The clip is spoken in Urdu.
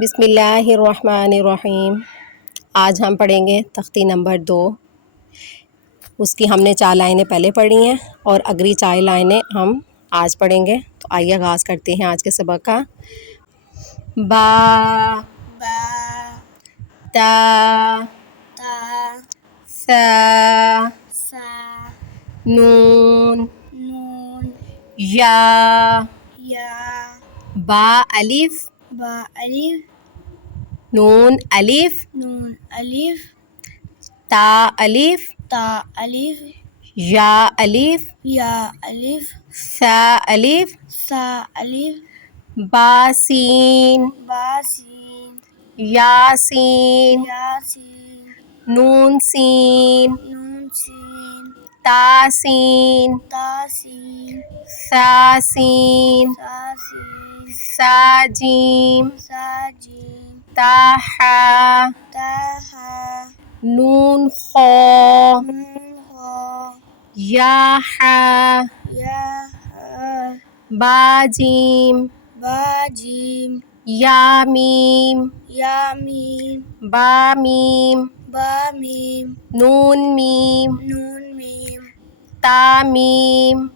بسم اللہ الرحمن الرحیم۔ آج ہم پڑھیں گے تختی نمبر 2۔ اس کی ہم نے 4 لائنیں پہلے پڑھی ہیں اور اگلی 4 لائنیں ہم آج پڑھیں گے۔ تو آئیے آغاز کرتے ہیں آج کے سبق کا۔ با تا سا نون یا با الف نون الف تا الف یا الف سا الف با سین یا سین نون سین تا سین سا سین سا جیم تا حا نون خا یا حا با جیم یا میم با میم نون میم تا میم